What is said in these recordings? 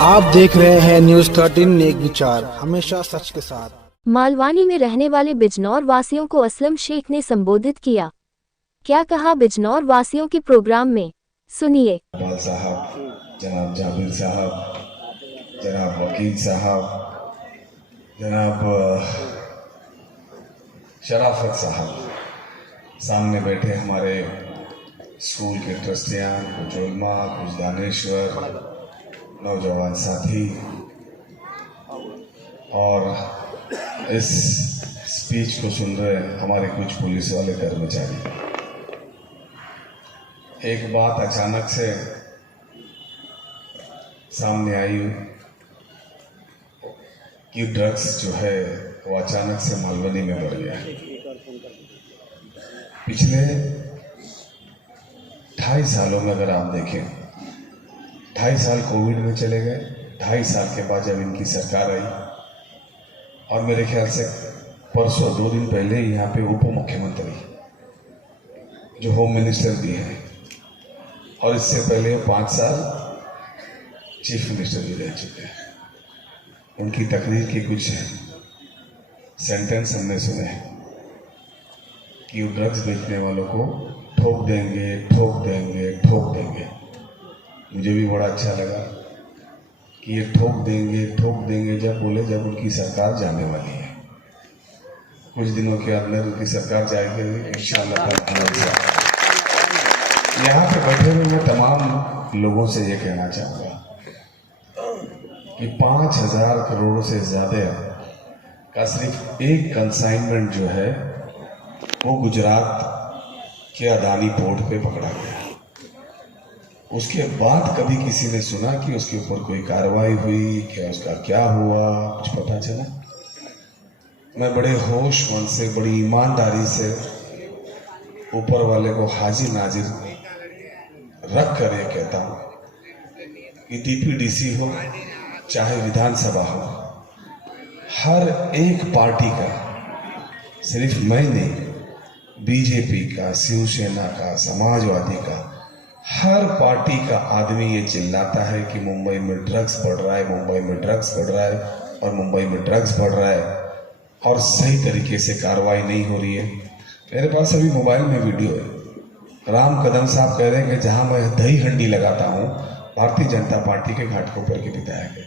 आप देख रहे हैं न्यूज 13 नेक विचार, हमेशा सच के साथ। मालवानी में रहने वाले बिजनौर वासियों को असलम शेख ने संबोधित किया। क्या कहा बिजनौर वासियों के प्रोग्राम में, सुनिए। साहब, जनाब जाबिर साहब, जनाब वकील साहब, जनाब शराफत साहब, सामने बैठे हमारे स्कूल के ट्रस्टियान, कुछ उलमा, कुछ दानेश्वर, नौजवान साथी, और इस स्पीच को सुन रहे हमारे कुछ पुलिस वाले कर्मचारी। एक बात अचानक से सामने आई कि ड्रग्स जो है वो अचानक से मालवनी में बढ़ गया। पिछले 2.5 सालों में अगर आप देखें, 2.5 साल कोविड में चले गए, 2.5 साल के बाद जब इनकी सरकार आई, और मेरे ख्याल से परसों 2 दिन पहले यहाँ पे उप मुख्यमंत्री जो होम मिनिस्टर भी हैं, और इससे पहले 5 साल चीफ मिनिस्टर भी रह चुके हैं। उनकी तकरीर के कुछ सेंटेंस हमने सुने कि वो ड्रग्स बेचने वालों को ठोक देंगे, ठोक देंगे, ठोक देंगे। मुझे भी बड़ा अच्छा लगा कि ये ठोक देंगे जब बोले, जब उनकी सरकार जाने वाली है। कुछ दिनों के अंदर उनकी सरकार जाएगी इंशाअल्लाह। यहाँ पे बैठे हुए मैं तमाम लोगों से ये कहना चाहूँगा कि 5,000 करोड़ से ज़्यादा का सिर्फ एक कंसाइनमेंट जो है वो गुजरात के अदानी पोर्ट पे पकड़ा गया। उसके बाद कभी किसी ने सुना कि उसके ऊपर कोई कार्रवाई हुई, क्या उसका क्या हुआ, कुछ पता चला? मैं बड़े होश मन से, बड़ी ईमानदारी से ऊपर वाले को हाजिर नाजिर रख कर ये कहता हूँ कि डीपीडीसी हो चाहे विधानसभा हो, हर एक पार्टी का, सिर्फ मैं नहीं, बीजेपी का, शिवसेना का, समाजवादी का, हर पार्टी का आदमी ये चिल्लाता है कि मुंबई में ड्रग्स बढ़ रहा है, मुंबई में ड्रग्स बढ़ रहा है, और मुंबई में ड्रग्स बढ़ रहा है, और सही तरीके से कार्रवाई नहीं हो रही है। मेरे पास अभी मोबाइल में वीडियो है। राम कदम साहब कह रहे हैं कि जहां मैं दही हंडी लगाता हूं, भारतीय जनता पार्टी के घाटकोपर के विधायक है,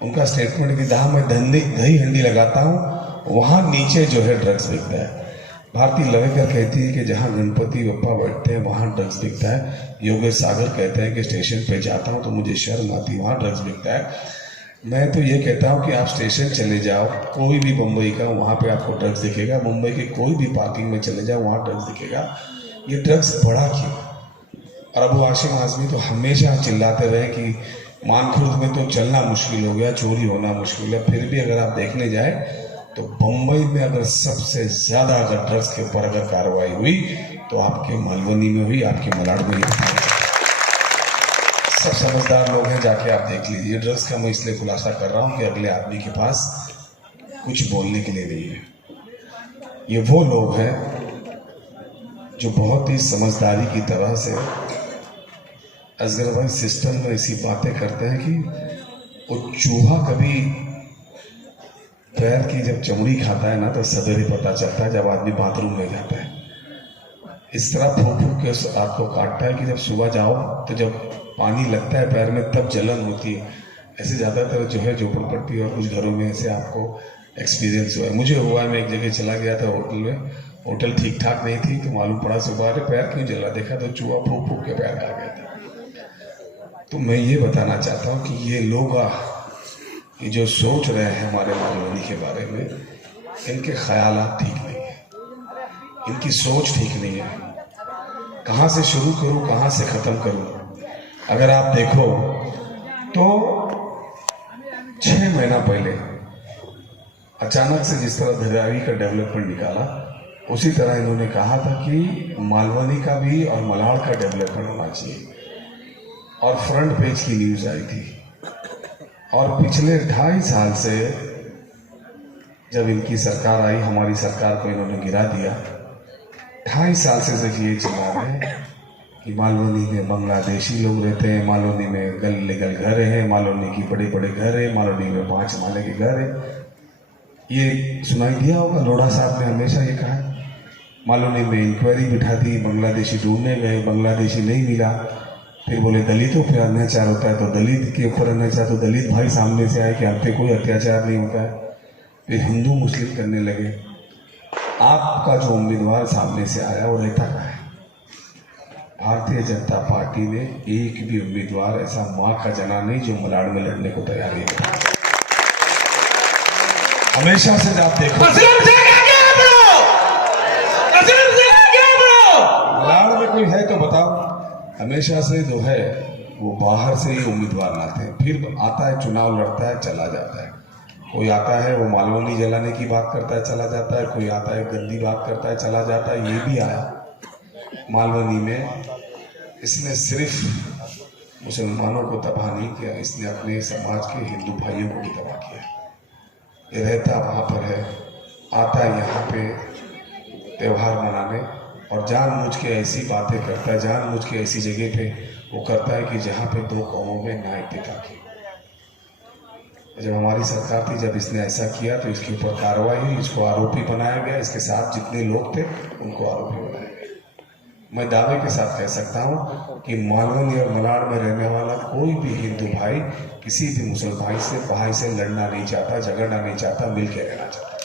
उनका स्टेटमेंट कि जहां मैं दही हंडी लगाता हूं वहां नीचे जो है ड्रग्स बिकता है। भारती लवेकर कहती है कि जहां गणपति बप्पा बैठते हैं वहां ड्रग्स बिकता है। योगेश सागर कहते हैं कि स्टेशन पे जाता हूं तो मुझे शर्म आती, वहां ड्रग्स बिकता है। मैं तो ये कहता हूं कि आप स्टेशन चले जाओ, कोई भी मुंबई का, वहां पे आपको ड्रग्स दिखेगा। मुंबई के कोई भी पार्किंग में चले जाओ, वहां ड्रग्स दिखेगा। ये ड्रग्स बढ़ा क्यों? और अबू हाशिम आजमी तो हमेशा चिल्लाते रहे कि मानखुर्द में तो चलना मुश्किल हो गया, चोरी होना मुश्किल है। फिर भी अगर आप देखने जाए तो बंबई में अगर सबसे ज्यादा अगर ड्रग्स के ऊपर अगर कार्रवाई हुई तो आपके मालवनी में हुई, आपके मलाड में हुई। सब समझदार लोग हैं, जाके आप देख लीजिए। ड्रग्स का मैं इसलिए खुलासा कर रहा हूं कि अगले आदमी के पास कुछ बोलने के लिए नहीं है। ये वो लोग हैं जो बहुत ही समझदारी की तरह से असगर भाई सिस्टम में ऐसी बातें करते हैं कि वो चूहा कभी पैर की जब चमड़ी खाता है ना तो सवेरे पता चलता है जब आदमी बाथरूम में जाता है। इस तरह फूक फूक के आपको काटता है कि जब सुबह जाओ तो जब पानी लगता है पैर में तब जलन होती है। ऐसे ज़्यादातर जो है झोपड़पट्टी और कुछ घरों में ऐसे आपको एक्सपीरियंस हुआ है। मुझे हुआ है, मैं एक जगह चला गया था होटल में, होटल ठीक ठाक नहीं थी तो मालूम पड़ा सुबह, अरे पैर क्यों जला, देखा तो चूहा फूक फूक के पैर खा गया था। तो मैं ये बताना चाहता हूँ कि ये लोग ये जो सोच रहे हैं हमारे मालवनी के बारे में, इनके ख्यालात ठीक नहीं है, इनकी सोच ठीक नहीं है। कहाँ से शुरू करूँ, कहाँ से ख़त्म करूँ? अगर आप देखो तो 6 महीना पहले अचानक से जिस तरह धरावी का डेवलपमेंट निकाला, उसी तरह इन्होंने कहा था कि मालवनी का भी और मलाड का डेवलपमेंट होना चाहिए, और फ्रंट पेज की न्यूज़ आई थी। और पिछले 2.5 साल से जब इनकी सरकार आई, हमारी सरकार को इन्होंने गिरा दिया। 2.5 साल से सिर्फ ये चिल्ला रहे हैं कि मालवनी में बांग्लादेशी लोग रहते हैं, मालवनी में गली गल घर है, मालवनी की बड़े बड़े घर है, मालवनी में 5 माले के घर है। ये सुनाई दिया होगा, लोढ़ा साहब ने हमेशा ये कहा। मालवनी में इंक्वायरी बिठा दी, बांग्लादेशी ढूंढने गए, बांग्लादेशी नहीं मिला। फिर बोले दलितों पे अत्याचार होता है, तो दलित के ऊपर अत्याचार, तो दलित भाई सामने से आए कि हम पे कोई अत्याचार नहीं होता है। फिर हिंदू मुस्लिम करने लगे। आपका जो उम्मीदवार सामने से आया वो रहता कहाँ है? भारतीय जनता पार्टी ने एक भी उम्मीदवार ऐसा मां का जना नहीं जो मलाड में लड़ने को तैयार नहीं है। हमेशा से आप देखो मलाड में कोई है तो बताओ। हमेशा से जो है वो बाहर से ही उम्मीदवार लाते हैं, फिर आता है चुनाव लड़ता है चला जाता है। कोई आता है वो मालवनी जलाने की बात करता है चला जाता है, कोई आता है गंदी बात करता है चला जाता है। ये भी आया मालवनी में, इसने सिर्फ मुसलमानों को तबाह नहीं किया, इसने अपने समाज के हिंदू भाइयों को भी तबाह किया। ये रहता वहाँ पर है, आता है यहाँ पे त्यौहार मनाने और जानबूझ के ऐसी बातें करता है, जानबूझ के ऐसी जगह पे वो करता है कि जहाँ पे 2 कौमों में ना इत्तेफाकी। जब हमारी सरकार थी, जब इसने ऐसा किया तो इसके ऊपर कार्रवाई हुई, इसको आरोपी बनाया गया, इसके साथ जितने लोग थे उनको आरोपी बनाया गया। मैं दावे के साथ कह सकता हूँ कि मालवनी और मलाड में रहने वाला कोई भी हिंदू भाई किसी भी मुसलमान भाई से लड़ना नहीं चाहता, झगड़ना नहीं चाहता, मिल के रहना चाहता।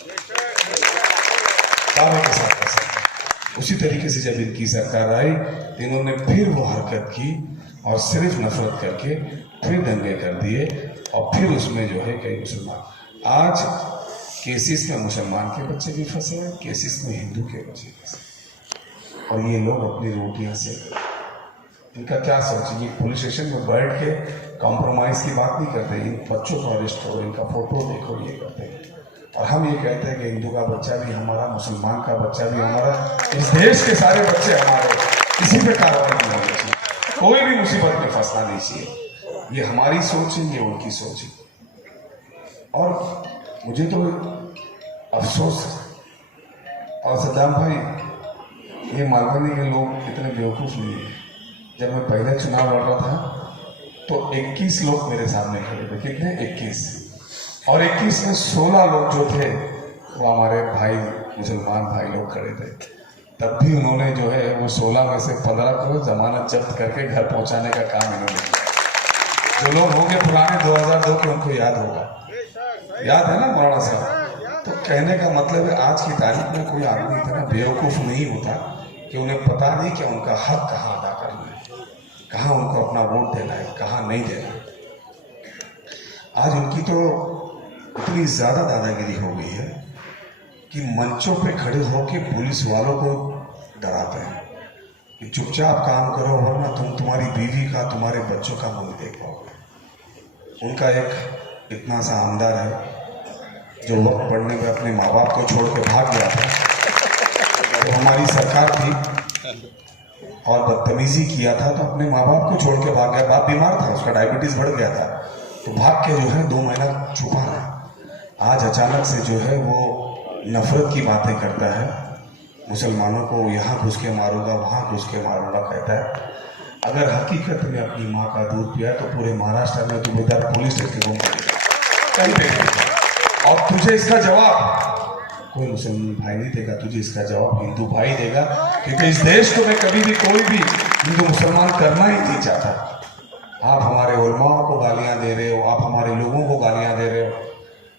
दावे के साथ कह सकता हूँ। उसी तरीके से जब इनकी सरकार आई तो इन्होंने फिर वो हरकत की और सिर्फ नफरत करके फिर दंगे कर दिए और फिर उसमें जो है कई मुसलमान। आज केसेस में मुसलमान के बच्चे भी फंसे हैं, केसेस में हिंदू के बच्चे फंसे, और ये लोग अपनी रोटियां से इनका क्या सोचिए। पुलिस स्टेशन में बैठ के कॉम्प्रोमाइज की बात नहीं करते, इन बच्चों को अरेस्ट करो, इनका फोटो देखो, ये करते हैं। और हम ये कहते हैं कि हिंदू का बच्चा भी हमारा, मुसलमान का बच्चा भी हमारा, इस देश के सारे बच्चे हमारे, किसी पे कार्रवाई नहीं होनी चाहिए, कोई भी मुसीबत में फंसना नहीं चाहिए। ये हमारी सोच है, ये उनकी सोच है। और मुझे तो अफसोस है। और सद्दाम भाई, ये मालवनी के लोग इतने बेवकूफ़ नहीं है। जब मैं पहले चुनाव लड़ रहा था तो 21 लोग मेरे सामने खड़े थे। कितने? 21। और 21 में 16 लोग जो थे वो हमारे भाई, मुसलमान भाई लोग खड़े थे। तब भी उन्होंने जो है वो 16 में से 15 को जमानत जब्त करके घर पहुंचाने का काम इन्होंने किया। जो लोग होंगे पुराने 2002 के, उनको याद होगा, याद है ना मौलाना साहब? तो कहने का मतलब है आज की तारीख में कोई आदमी इतना बेवकूफ़ नहीं होता कि उन्हें पता नहीं कि उनका हक कहाँ अदा करना है, कहाँ उनको अपना वोट देना है, कहाँ नहीं देना है। आज उनकी तो इतनी ज़्यादा दादागिरी हो गई है कि मंचों पे खड़े होकर पुलिस वालों को डराते हैं कि चुपचाप काम करो वरना तुम्हारी बीवी का, तुम्हारे बच्चों का मुंह देख पाओगे। उनका एक इतना सा आमदार है जो वक्त पढ़ने में अपने माँ बाप को छोड़ के भाग गया था। तो हमारी सरकार थी और बदतमीजी किया था तो अपने माँ बाप को छोड़ के भाग गया। बाप बीमार था, उसका डायबिटीज बढ़ गया था, तो भाग के जो है 2 महीना छुपा रहा। आज अचानक से जो है वो नफरत की बातें करता है, मुसलमानों को यहाँ घुस के मारूंगा, वहाँ घुस के मारूंगा कहता है। अगर हकीकत में अपनी माँ का दूध पिया तो पूरे महाराष्ट्र में तुम इधर पुलिस स्टेशन कहीं पे, और तुझे इसका जवाब कोई मुसलमान भाई नहीं देगा, तुझे इसका जवाब हिंदू भाई देगा। क्योंकि इस देश को मैं कभी भी कोई भी हिंदू मुसलमान करना ही नहीं चाहता। आप हमारे उलमाओं को गालियां दे रहे हो, आप हमारे लोगों को गालियां दे रहे हो,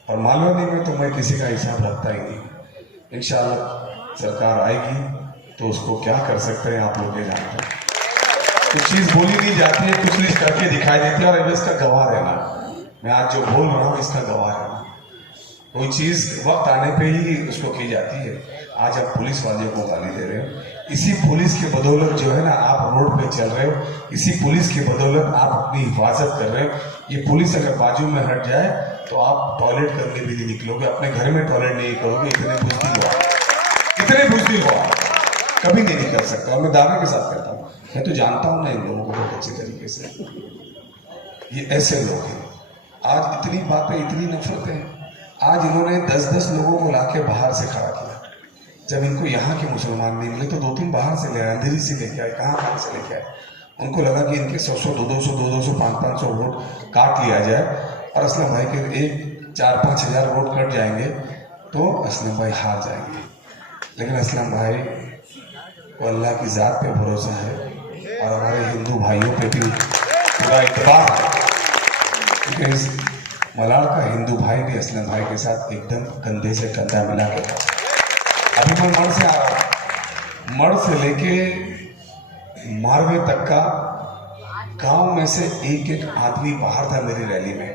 और मालवनी में तो मैं किसी का हिसाब रखता ही नहीं। इंशाल्लाह सरकार आएगी तो उसको क्या कर सकते हैं आप लोग ये जानते हैं। कुछ चीज़ बोली नहीं जाती है, कुछ चीज़ करके दिखाई देती है, और इसका गवाह रहना। मैं आज जो बोल रहा हूँ इसका गवाह रहना। कोई चीज़ वक्त आने पे ही उसको की जाती है। आज आप पुलिस वालियों को गाली दे रहे हो, इसी पुलिस के बदौलत जो है ना आप रोड पे चल रहे हो, इसी पुलिस के बदौलत आप अपनी हिफाजत कर रहे हो। ये पुलिस अगर बाजू में हट जाए तो आप टॉयलेट करने भी नहीं निकलोगे, अपने घर में टॉयलेट नहीं करोगे। इतने बुज़दिल हो आप, कभी नहीं निकल सकता। और मैं दावे के साथ कहता हूँ, मैं तो जानता हूँ ना इन लोगों को बहुत अच्छे तरीके से। ये ऐसे लोग हैं, आज इतनी बातें, इतनी नफरतें। आज इन्होंने 10-10 लोगों को लाके बाहर से खड़ा किया, जब इनको यहाँ के मुसलमान नहीं मिले तो 2-3 बाहर से ले आए, अंधेरी से लेके आए, कहाँ से लेके आए। उनको लगा कि इनके 100-100, 200-200, 200, 500 वोट काट लिया जाए और असलम भाई के 4-5 हज़ार वोट कट जाएंगे तो असलम भाई हार जाएंगे। लेकिन असलम भाई को अल्लाह की ज़ात पे भरोसा है और हमारे हिंदू भाइयों पे भी पूरा इत्तेफाक है, क्योंकि इस मलाड़ का हिंदू भाई भी असलम भाई के साथ एकदम कंधे से कंधा मिला के था। अभी मैं मड़ से आ रहा हूँ, मड़ से लेके मारवे तक का गांव में से एक आदमी बाहर था मेरी रैली में।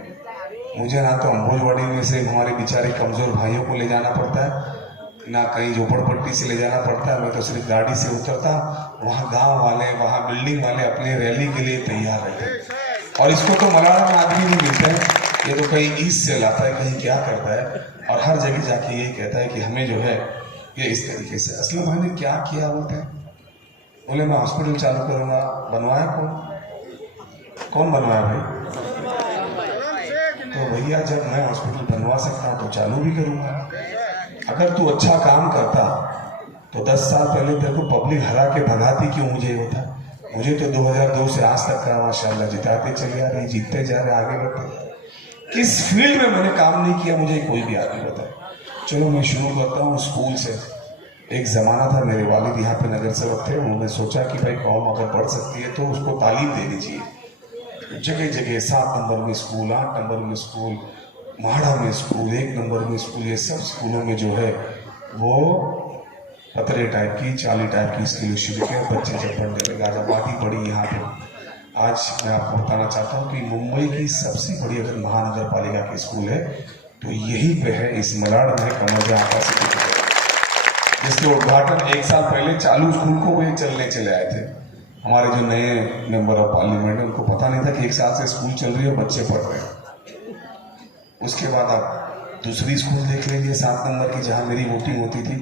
मुझे ना तो अम्बोजवाड़ी में से हमारे बेचारे कमजोर भाइयों को ले जाना पड़ता है, ना कहीं झोपड़पट्टी से ले जाना पड़ता है। मैं तो सिर्फ गाड़ी से उतरता, वहाँ गांव वाले, वहाँ बिल्डिंग वाले अपने रैली के लिए तैयार रहते। और इसको तो मलाड़ा में आदमी नहीं मिलते हैं, ये तो कहीं ईस्ट से लाता है, कहीं क्या करता है, और हर जगह जाके ये कहता है कि हमें जो है ये इस तरीके से। असलम भाई ने क्या किया बोलते हैं, बोले मैं हॉस्पिटल चालू करूँगा। बनवाया कौन बनवाया भाई? तो भैया जब मैं हॉस्पिटल बनवा सकता हूँ तो चालू भी करूँगा। अगर तू अच्छा काम करता तो 10 साल पहले तेरे को पब्लिक हरा के भगाती क्यों मुझे होता? मुझे तो 2002 से आज तक का माशाल्लाह जिताते चले आ रहे, जीतते जा रहे, आगे बढ़ते। किस फील्ड में मैंने काम नहीं किया मुझे कोई भी आदमी बताए। चलो मैं शुरू करता हूँ स्कूल से। एक ज़माना था, मेरे वालिद यहाँ पे नगर सेवक थे, उन्होंने सोचा कि भाई कौम अगर पढ़ सकती है तो उसको तालीम देनी चाहिए। जगह जगह 7 नंबर में स्कूल, 8 नंबर में स्कूल, माड़ा में स्कूल, 1 नंबर में स्कूल, ये सब स्कूलों में जो है वो पतरे टाइप की, 40 टाइप की स्कूल शुरू किया। बच्चे जब पढ़ने लगे, आज आबादी बढ़ी यहाँ पे। आज मैं आपको बताना चाहता हूँ कि मुंबई की सबसे बड़ी अगर महानगर पालिका की स्कूल है तो यहीं पे है, इस मलाड़ में कमरजा आका सिटी, जिसके उद्घाटन 1 साल पहले चालू स्कूल को वे चले आए थे। हमारे जो नए मेंबर ऑफ पार्लियामेंट है उनको पता नहीं था कि 1 साल से स्कूल चल रही है और बच्चे पढ़ रहे हैं। उसके बाद आप दूसरी स्कूल देख लीजिए 7 नंबर की, जहाँ मेरी वोटिंग होती थी,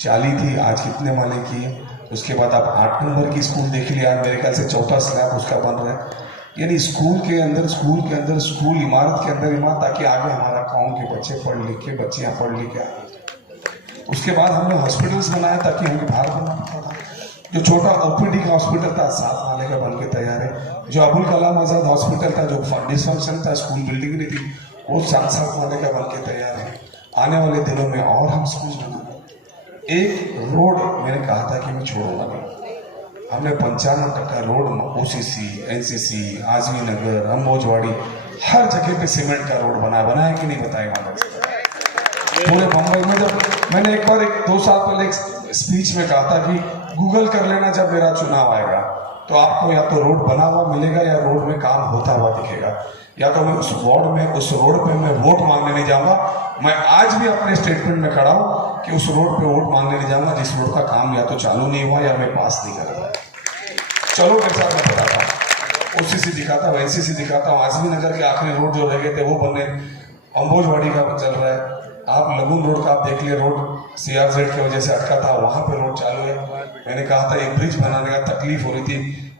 40 थी, आज कितने माले की है। उसके बाद आप 8 नंबर की स्कूल देख लिया, आज मेरे ख्याल से 4था स्लैब उसका बन रहा है। यानी स्कूल के अंदर स्कूल, इमारत के अंदर इमारत, ताकि आगे हमारा गाँव के बच्चे पढ़ लिख के, बच्चियाँ पढ़ लिख के आए। उसके बाद हमने हॉस्पिटल्स बनाया ताकि हमें बाहर बनना पड़ता था। जो छोटा ओपीडी का हॉस्पिटल था 7 माले का बन के तैयार है। जो अबुल कलाम आजाद हॉस्पिटल था, जो डिसफंक्शन था, स्कूल बिल्डिंग नहीं थी, वो 7 माले का बन के तैयार है। आने वाले दिनों में और हम स्कूल बनाएंगे। एक रोड मैंने कहा था कि मैं छोड़ूंगा नहीं, हमने 95% रोड ओसीसी, एनसीसी, आजमी नगर, अम्बोजवाड़ी, हर जगह पे सीमेंट का रोड बनाया कि नहीं बताया? पूरे बम्बई में जब मैंने एक बार 2 साल पहले एक स्पीच में कहा था कि गूगल कर लेना जब मेरा चुनाव आएगा तो आपको या तो रोड बना हुआ मिलेगा या रोड में काम होता हुआ दिखेगा। या तो मैं उस वार्ड में, उस रोड पे मैं वोट मांगने नहीं जाऊंगा। मैं आज भी अपने स्टेटमेंट में खड़ा हूं कि उस रोड पे वोट मांगने नहीं जाऊंगा जिस रोड का काम या तो चालू नहीं हुआ या मैं पास नहीं कर रहा। चलो मेरे साथ मैं बताता हूँ, ओसीसी दिखाता हूँ, एनसीसी दिखाता हूँ, आजमी नगर के आखिरी रोड जो रह गए थे वो बनने, अम्बोजवाड़ी का चल रहा है। आप लगून रोड का आप देख लिए, रोड सीआरजेड की वजह से अटका था, वहां पे रोड चालू है। मैंने कहा था एक ब्रिज बनाने का तकलीफ हो रही थी,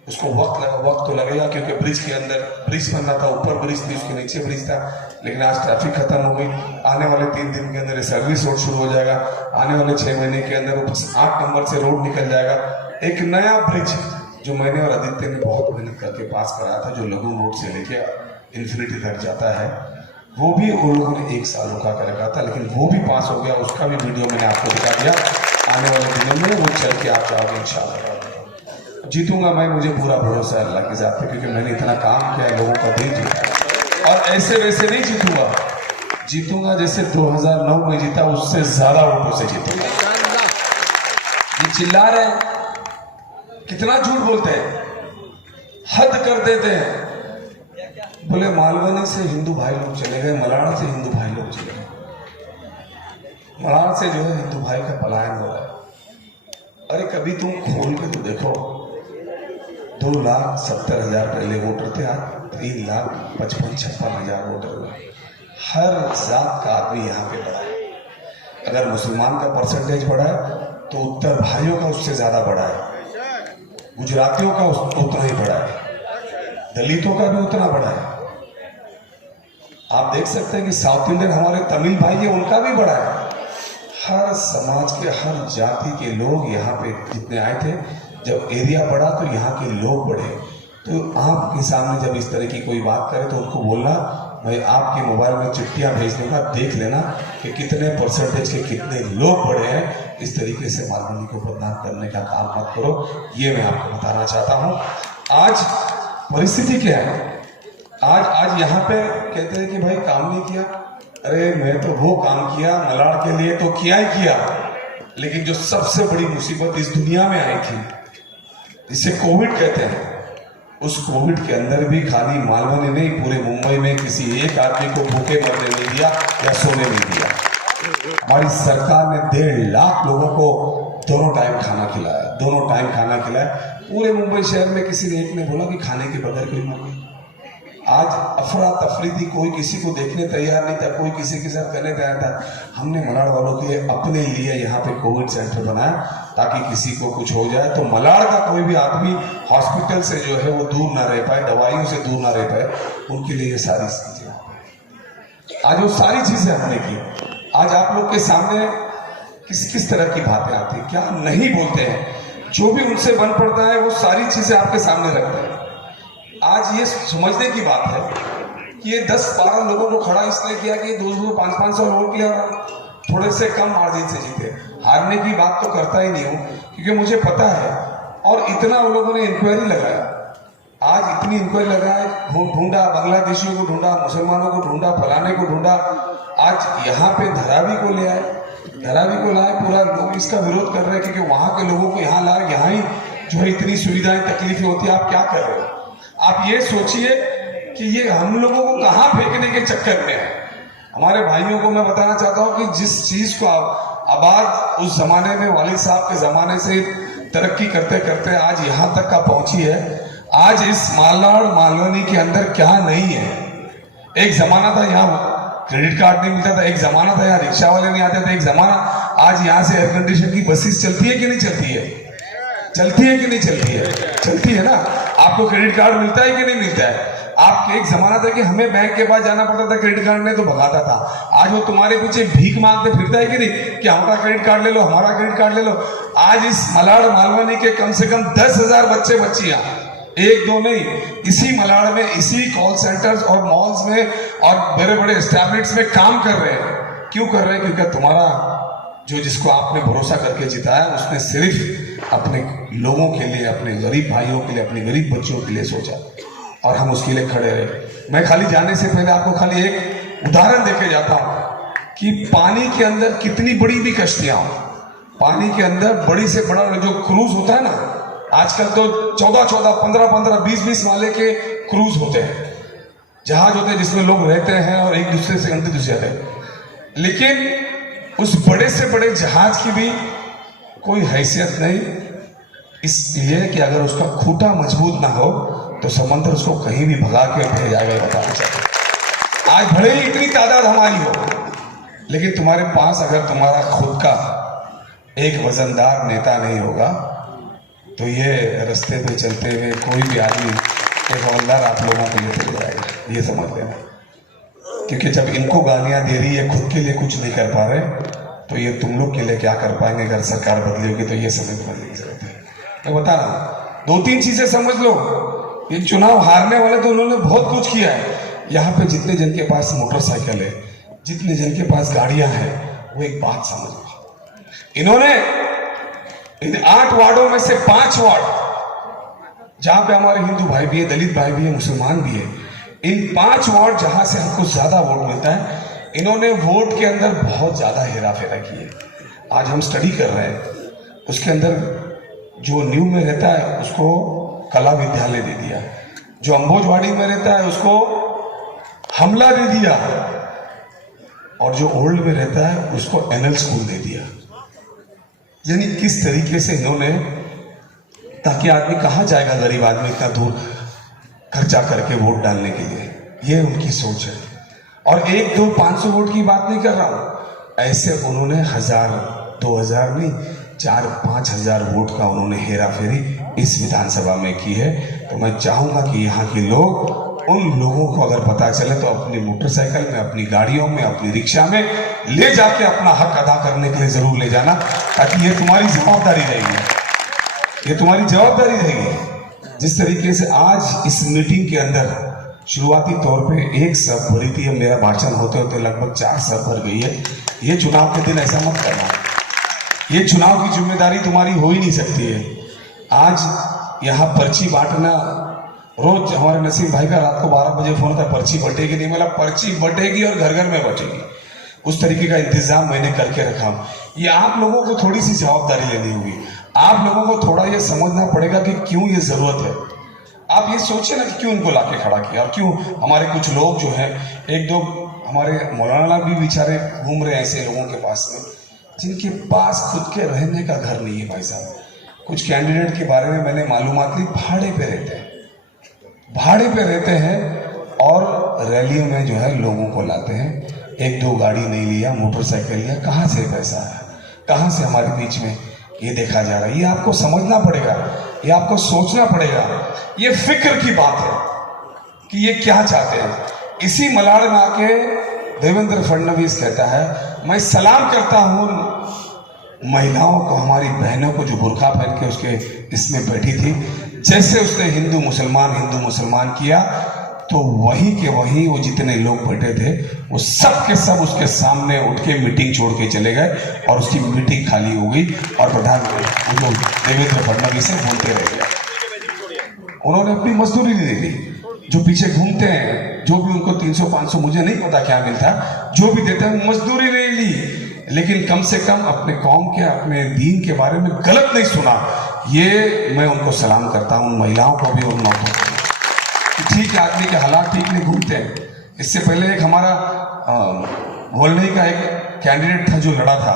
उसको वक्त तो लगेगा, क्योंकि ब्रिज के अंदर ब्रिज बनना था, ऊपर ब्रिज थी, उसके नीचे ब्रिज था। लेकिन आज ट्रैफिक खत्म हो गई। आने वाले 3 दिन के अंदर सर्विस रोड शुरू हो जाएगा। आने वाले 6 महीने के अंदर 8 नंबर से रोड निकल जाएगा। एक नया ब्रिज जो मैंने और आदित्य ने बहुत मेहनत करके पास कराया था, जो लगून रोड से लेके इन्फिनिटी तक जाता है, वो भी उन लोगों ने 1 साल रुका कर रखा था, लेकिन वो भी पास हो गया। उसका भी वीडियो मैंने आपको दिखा दिया। आने वाले दिनों में वो चल के आप जाओगे इंशाल्लाह। जीतूंगा मैं, मुझे पूरा भरोसा है अल्लाह के साथ पे, क्योंकि मैंने इतना काम किया है, लोगों का दिल जीता। और ऐसे वैसे नहीं जीतूंगा जैसे 2009 में जीता, उससे ज्यादा वोटों से जीतूंगा। ये चिल्ला रहे हैं, कितना झूठ बोलते हैं, हद कर देते हैं। बोले मालवनी से हिंदू भाई लोग चले गए, मलाड़ा से हिंदू भाई लोग चले गए। मलाड़ से जो है हिंदू भाई का पलायन हो रहा है। अरे कभी तुम खोल के तो देखो, 2,70,000 पहले वोटर थे, आज 3,55,56,000 वोटर हुए। हर जात का आदमी यहाँ पे बढ़ा है। अगर मुसलमान का परसेंटेज बढ़ा है तो उत्तर भाइयों का उससे ज्यादा बढ़ा है, गुजरातियों का उतना ही बढ़ा है, दलितों का भी उतना बढ़ा है। आप देख सकते हैं कि साउथ इंडियन हमारे तमिल भाई है, उनका भी बढ़ा है। हर समाज के, हर जाति के लोग यहाँ पे जितने आए थे। जब एरिया बढ़ा तो यहाँ के लोग बढ़े। तो आपके सामने जब इस तरह की कोई बात करे तो उनको बोलना, मैं आपके मोबाइल में चिट्ठियाँ भेज दूंगा, देख लेना कि कितने परसेंटेज के कितने लोग बढ़े हैं। इस तरीके से मालवनी को बदनाम करने का काम मत करो, ये मैं आपको बताना चाहता हूँ। आज परिस्थिति क्या है? आज यहाँ पे कहते हैं कि भाई काम नहीं किया। अरे मैं तो वो काम किया मलाड़ के लिए, तो किया ही किया, लेकिन जो सबसे बड़ी मुसीबत इस दुनिया में आई थी, इसे कोविड कहते हैं, उस कोविड के अंदर भी खाली मालवनी नहीं, पूरे मुंबई में किसी एक आदमी को भूखे मरने नहीं दिया या सोने नहीं दिया। हमारी सरकार ने 1.5 लाख लोगों को दोनों टाइम खाना खिलाया, दोनों टाइम खाना खिलाया। पूरे मुंबई शहर में किसी ने एक ने बोला कि खाने के बगैर कोई मर गया। आज अफरा तफरी थी, कोई किसी को देखने तैयार नहीं था, कोई किसी के साथ करने तैयार था। हमने मलाड़ वालों के लिए, अपने लिए यहाँ पे कोविड सेंटर बनाया ताकि किसी को कुछ हो जाए तो मलाड़ का कोई भी आदमी हॉस्पिटल से जो है वो दूर ना रह पाए, दवाइयों से दूर ना रह पाए, उनके लिए ये सारी चीजें, आज वो सारी चीजें हमने की। आज आप लोग के सामने किस तरह की बातें आती है, क्या नहीं बोलते हैं, जो भी उनसे बन पड़ता है वो सारी चीजें आपके सामने रखते हैं। आज ये समझने की बात है कि ये 10-12 लोगों को खड़ा इसलिए किया कि 200-500 वोट ले और थोड़े से कम मार्जिन से जीते। हारने की बात तो करता ही नहीं हूं, क्योंकि मुझे पता है। और इतना उन लोगों ने इंक्वायरी लगाया, आज इतनी इंक्वायरी लगाया, ढूंढा, बांग्लादेशियों को ढूंढा, मुसलमानों को ढूंढा, फलाने को ढूंढा, आज यहाँ पे धरावी को ले आए, धरावी को लाए। पूरा लोग इसका विरोध कर रहे हैं क्योंकि वहां के लोगों को यहाँ लाए, यहाँ ही जो है इतनी सुविधाएं तकलीफें होती है। आप क्या कर रहे हो? आप ये सोचिए कि ये हम लोगों को कहां फेंकने के चक्कर में है। हमारे भाइयों को मैं बताना चाहता हूं कि जिस चीज को आबाद उस जमाने में वालिद साहब के जमाने से तरक्की करते करते आज यहां तक का पहुंची है। आज इस मालवाड़ मालवनी के अंदर क्या नहीं है। एक जमाना था यहाँ क्रेडिट कार्ड नहीं मिलता था, एक जमाना था यहाँ रिक्शा वाले नहीं आते थे, एक जमाना, आज यहाँ से एयर कंडीशन की बसेस चलती है कि नहीं चलती है? चलती है कि नहीं चलती है? चलती है ना। आपको क्रेडिट कार्ड मिलता है कि नहीं मिलता है? आप एक जमाना था कि हमें बैंक के पास जाना पड़ता था, क्रेडिट कार्ड नहीं तो भगाता था। आज वो तुम्हारे पीछे भीख मांगते फिरता है कि नहीं कि हमारा क्रेडिट कार्ड ले लो, हमारा क्रेडिट कार्ड ले लो। आज इस मलाड़ मालवनी के कम से कम 10,000 बच्चे बच्चियां, एक दो नहीं, इसी मलाड़ में, इसी कॉल सेंटर्स और मॉल्स में और बड़े बड़े एस्टैब्लिशमेंट्स में काम कर रहे हैं। क्यों कर रहे हैं? क्योंकि तुम्हारा जो जिसको आपने भरोसा करके जिताया उसने सिर्फ अपने लोगों के लिए, अपने गरीब भाइयों के लिए, अपने गरीब बच्चों के लिए सोचा और हम उसके लिए खड़े रहे। मैं खाली जाने से पहले आपको खाली एक उदाहरण देके जाता हूं कि पानी के अंदर कितनी बड़ी भी कश्तियां हो, पानी के अंदर बड़ी से बड़ा जो क्रूज होता है ना, आजकल तो 14-14, 15-15, 20-20 वाले के क्रूज होते हैं, जहाज होते हैं जिसमें लोग रहते हैं और एक दूसरे से अंत दूसरे जाते हैं। लेकिन उस बड़े से बड़े जहाज की भी कोई हैसियत नहीं, इसलिए कि अगर उसका खूंटा मजबूत ना हो तो समंदर उसको कहीं भी भगा के ले जाएगा। बताना चाहते आज भले ही इतनी तादाद हमारी हो, लेकिन तुम्हारे पास अगर तुम्हारा खुद का एक वजनदार नेता नहीं होगा तो ये रास्ते पे चलते हुए कोई भी आदमी एक हवलदार आप लोगों के लिए चल जाएगा, ये समझ लेना। क्योंकि जब इनको गालियां दे रही है, खुद के लिए कुछ नहीं कर पा रहे, तो ये तुम लोग के लिए क्या कर पाएंगे अगर सरकार बदली होगी, तो ये समझने की जरूरत है। मैं बता रहा हूं, 2-3 चीजें समझ लो। ये चुनाव हारने वाले तो उन्होंने बहुत कुछ किया है। यहाँ पे जितने जन के पास मोटरसाइकिल है, जितने जन के पास गाड़ियां हैं, वो एक बात समझ लो, इन्होंने इन 8 वार्डों में से 5 वार्ड जहां पे हमारे हिंदू भाई भी है, दलित भाई भी है, मुसलमान भी है, इन 5 वार्ड जहां से हमको ज्यादा वोट मिलता है, इन्होंने वोट के अंदर बहुत ज्यादा हेरा फेरा की है। आज हम स्टडी कर रहे हैं, उसके अंदर जो न्यू में रहता है उसको कला विद्यालय दे दिया, जो अंबोजवाड़ी में रहता है उसको हमला दे दिया, और जो ओल्ड में रहता है उसको एनएल स्कूल दे दिया। यानी किस तरीके से इन्होंने, ताकि आदमी कहां जाएगा, गरीब आदमी इतना दूर खर्चा करके वोट डालने के लिए, ये उनकी सोच है। और 1-2-500 वोट की बात नहीं कर रहा हूं, ऐसे उन्होंने 1000-2000 नहीं, 4-5 हजार वोट का उन्होंने हेरा फेरी इस विधानसभा में की है। तो मैं चाहूंगा कि यहाँ के लोग, उन लोगों को अगर पता चले तो अपनी मोटरसाइकिल में, अपनी गाड़ियों में, अपनी रिक्शा में ले जाके अपना हक अदा करने के लिए जरूर ले जाना, ताकि ये तुम्हारी जवाबदारी रहेगी, ये तुम्हारी जवाबदारी रहेगी। जिस तरीके से आज इस मीटिंग के अंदर शुरुआती तौर पे 1 सब भरी थी, मेरा भाषण होते होते लगभग 4 सब भर गई है। ये चुनाव के दिन ऐसा मत करना, ये चुनाव की जिम्मेदारी तुम्हारी हो ही नहीं सकती है। आज यहाँ पर्ची बांटना, रोज हमारे नसीम भाई का रात को 12 बजे फोन था, पर्ची बटेगी नहीं, मतलब पर्ची बटेगी और घर घर में बटेगी, उस तरीके का इंतजाम मैंने करके रखा हूं। ये आप लोगों को थोड़ी सी जवाबदारी लेनी होगी, आप लोगों को थोड़ा ये समझना पड़ेगा कि क्यों ये जरूरत है। आप ये सोचिए ना कि क्यों उनको लाके खड़ा किया, और क्यों हमारे कुछ लोग जो है, 1-2 हमारे मौलाना भी बेचारे घूम रहे हैं ऐसे लोगों के पास में जिनके पास खुद के रहने का घर नहीं है। भाई साहब, कुछ कैंडिडेट के बारे में मैंने मालूमात ली, भाड़े पे रहते हैं, भाड़े पे रहते हैं और रैलियों में जो है लोगों को लाते हैं। 1-2 गाड़ी नहीं लिया, मोटरसाइकिल लिया, कहाँ से पैसा है, कहाँ से हमारे बीच में ये देखा जा रहा है। ये आपको समझना पड़ेगा, ये आपको सोचना पड़ेगा। ये फिक्र की बात है कि ये क्या चाहते हैं। इसी मलाड़ में आके देवेंद्र फडणवीस कहता है, मैं सलाम करता हूं महिलाओं को, हमारी बहनों को जो बुर्का पहन के उसके इसमें बैठी थी। जैसे उसने हिंदू मुसलमान किया, तो वही के वही वो जितने लोग बैठे थे वो सब के सब उसके सामने उठ के मीटिंग छोड़ के चले गए और उसकी मीटिंग खाली हो गई और प्रधानमंत्री देवेंद्र फडणवीस से बोलते रह गए। उन्होंने अपनी मजदूरी नहीं दी। जो पीछे घूमते हैं, जो भी उनको 300-500 मुझे नहीं पता क्या मिलता, जो भी देते हैं मजदूरी नहीं ली, लेकिन कम से कम अपने कौम के, अपने दीन के बारे में गलत नहीं सुना। ये मैं उनको सलाम करता हूं, उन महिलाओं को भी, उन नौकरों को। ठीक है, आदमी के हालात ठीक नहीं घूमते हैं। इससे पहले एक हमारा भोलने का एक कैंडिडेट था जो लड़ा था,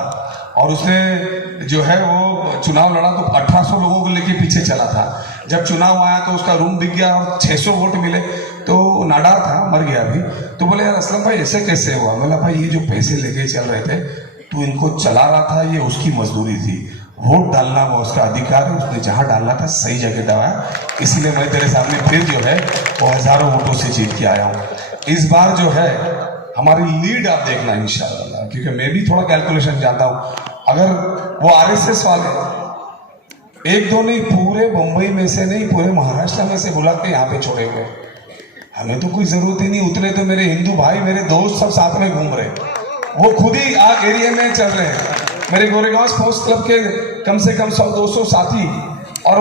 और उसने जो है वो चुनाव लड़ा तो 1800 लोगों को लेके पीछे चला था। जब चुनाव आया तो उसका रूम दिख गया और 600 वोट मिले, तो नाडार था, मर गया अभी। तो बोले, यार असलम भाई ऐसे कैसे हुआ? बोला, भाई ये जो पैसे लेके चल रहे थे, तू इनको चला रहा था, ये उसकी मजदूरी थी, वोट डालना वो उसका अधिकार है, उसने जहां डालना था सही जगह दबाया, इसलिए मैं तेरे सामने फिर जो है वो हजारों वोटों से जीत के आया हूं। इस बार जो है हमारी लीड आप देखना इंशाल्लाह, क्योंकि मैं भी थोड़ा कैलकुलेशन जानता हूं। अगर वो आरएसएस वाले 1-2 नहीं, पूरे मुंबई में से नहीं, पूरे महाराष्ट्र में से बुला के यहाँ पे छोड़े हुए, हमें तो कोई जरूरत ही नहीं। उतने तो मेरे हिंदू भाई, मेरे दोस्त सब साथ में घूम रहे, वो खुद ही एरिया में चल रहे हैं। मेरे गोरेगांव स्पोर्ट्स क्लब के कम से कम 100-200 साथी और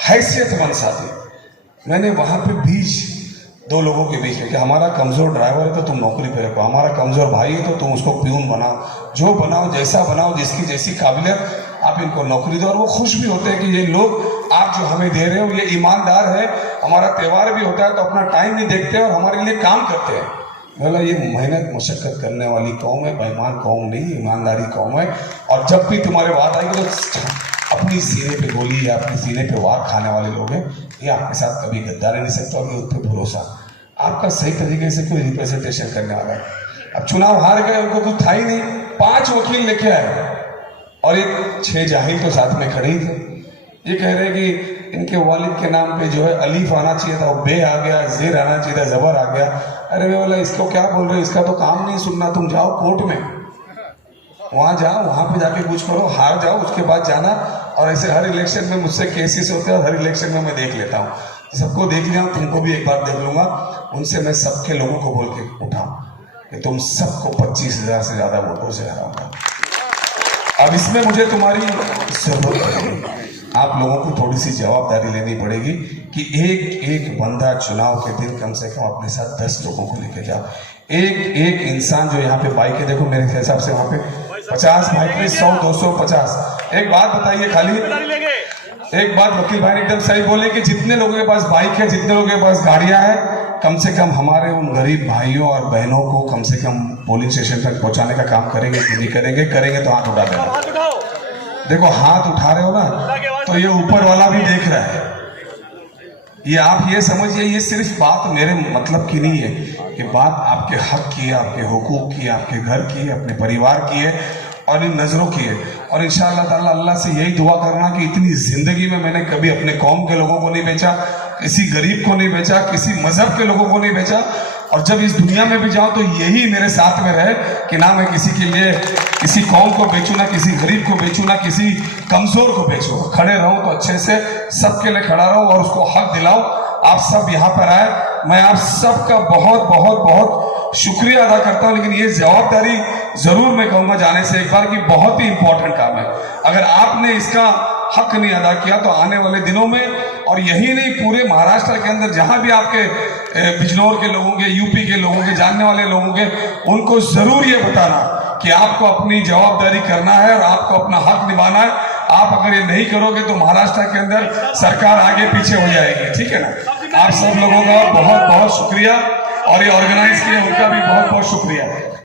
हैसियतमंद साथी मैंने वहां पे बीच 2 लोगों के बीच में कि हमारा कमजोर ड्राइवर है तो तुम नौकरी पे रखो, हमारा कमजोर भाई है तो तुम उसको प्यून बनाओ, जो बनाओ, जैसा बनाओ, जिसकी जैसी काबिलियत, आप इनको नौकरी दो। और वो खुश भी होते हैं कि ये लोग आप जो हमें दे रहे हो ये ईमानदार है। हमारा त्यौहार भी होता है तो अपना टाइम नहीं देखते और हमारे लिए काम करते हैं। बोला, ये मेहनत मशक्कत करने वाली कौम है, बेईमान कौम नहीं, ईमानदारी कौम है। और जब भी तुम्हारे बात आएगी तो अपनी सीने पे गोली या अपने सीने पे वार खाने वाले लोग हैं, ये आपके साथ कभी गद्दारी नहीं सकते और उस पर भरोसा, आपका सही तरीके से कोई रिप्रेजेंटेशन करने वाला है। अब चुनाव हार गए, उनको कुछ था ही नहीं, 5 वकील लेके आए और एक 6 जाहिल तो साथ में खड़े ही थे। ये कह रहे कि इनके वालिद के नाम पे जो है अलीफ आना चाहिए था, वो बे आ गया, जेर आना चाहिए था, जबर आ गया। अरे मैं बोला, इसको क्या बोल रहे हो, इसका तो काम नहीं सुनना, तुम जाओ कोर्ट में, वहां जाओ, वहां पे जाके कुछ करो, हार जाओ, उसके बाद जाना। और ऐसे हर इलेक्शन में मुझसे केसेस होते हैं और हर इलेक्शन में मैं देख लेता हूँ, सबको देख लिया, तुमको भी एक बार देख लूंगा। उनसे मैं सबके लोगों को बोल के उठाऊं कि तुम सबको 25,000 से ज्यादा वोटों से हराऊंगा। अब इसमें मुझे तुम्हारी जरूरत है, आप लोगों को थोड़ी सी जवाबदारी लेनी पड़ेगी कि एक बंदा चुनाव के दिन कम से कम अपने साथ 10 लोगों को लेके जाओ। एक इंसान जो यहाँ पे बाइक है, देखो मेरे हिसाब से वहां पे 50 बाइक में 100-250। एक बात बताइए, खाली एक बात वकील भाई ने एकदम सही बोले कि जितने लोगों के पास बाइक है, जितने लोगों के पास गाड़ियां हैं, कम से कम हमारे उन गरीब भाइयों और बहनों को कम से कम पोलिंग स्टेशन तक पहुंचाने का काम करेंगे कि नहीं करेंगे? करेंगे तो हाथ उठा देना। देखो हाथ उठा रहे हो ना, तो ये ऊपर वाला भी देख रहा है। ये आप ये समझिए, ये सिर्फ बात मेरे मतलब की नहीं है, कि बात आपके हक की है, आपके हुकूक की है, आपके घर की है, अपने परिवार की है और इन नजरों की है। और इंशाअल्लाह ताला अल्लाह से यही दुआ करना कि इतनी जिंदगी में मैंने कभी अपने कौम के लोगों को नहीं बेचा, किसी गरीब को नहीं बेचा, किसी मजहब के लोगों को नहीं बेचा, और जब इस दुनिया में भी जाऊं तो यही मेरे साथ में रहे कि ना मैं किसी के लिए किसी कौम को बेचूं, ना किसी गरीब को बेचूं, ना किसी कमजोर को बेचूं। खड़े रहूं तो अच्छे से सबके लिए खड़ा रहूं और उसको हक दिलाऊं। आप सब यहाँ पर आए, मैं आप सबका बहुत बहुत बहुत शुक्रिया अदा करता हूं। लेकिन ये जवाबदारी जरूर मैं कहूंगा जाने से एक बार कि बहुत ही इंपॉर्टेंट काम है। अगर आपने इसका हक नहीं अदा किया तो आने वाले दिनों में, और यही नहीं पूरे महाराष्ट्र के अंदर जहां भी आपके बिजनौर के लोगों के, यूपी के लोगों के, जानने वाले लोगों के, उनको जरूर ये बताना कि आपको अपनी जवाबदारी करना है और आपको अपना हक निभाना है। आप अगर ये नहीं करोगे तो महाराष्ट्र के अंदर सरकार आगे पीछे हो जाएगी, ठीक है ना। आप सब लोगों का बहुत बहुत शुक्रिया, और ये ऑर्गेनाइज किए उनका भी बहुत बहुत शुक्रिया।